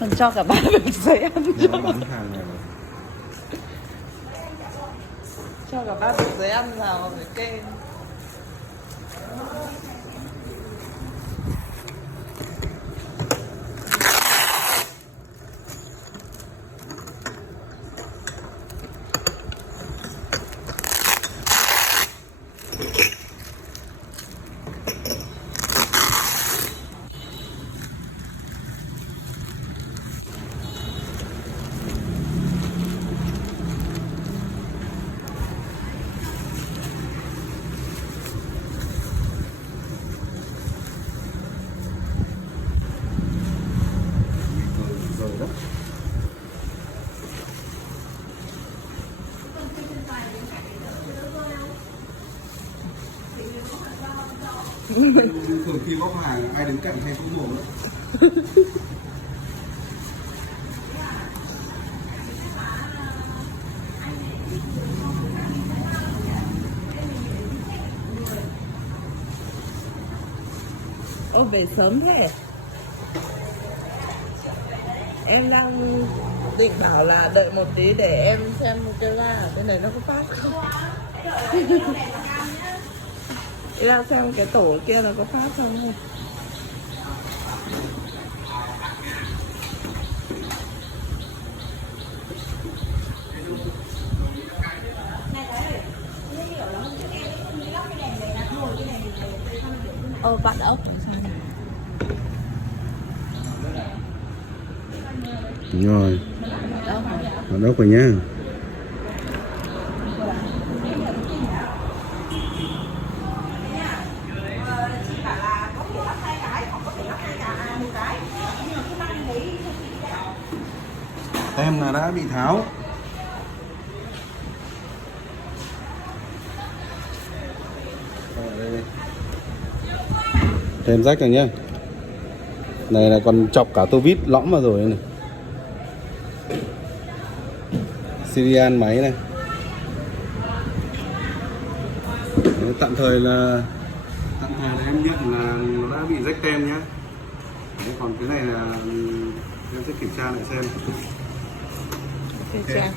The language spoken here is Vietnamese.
Còn cho cả ba bịch giấy ăn cho. Bán hàng này này. Cho cả ba bịch giấy ăn vào cái kênh. Rồi đó. Thường khi bóc hàng ai đứng cạnh hay cũng mồm nữa. Ô về sớm thế. Em đang định bảo là đợi một tí để em xem cái loa ở bên này nó có phát không. Em đang xem cái tổ kia nó có phát không thôi. Bạn ốc Đúng rồi. Bạn ốc rồi nhá. Tem là đã bị tháo. Tem rách rồi nhá. Này là còn chọc cả tô vít lõm vào rồi này. Serial máy này. Đấy, tạm thời là em nhận là nó đã bị rách tem nhá. Đấy, còn cái này là em sẽ kiểm tra lại xem. kiểm tra.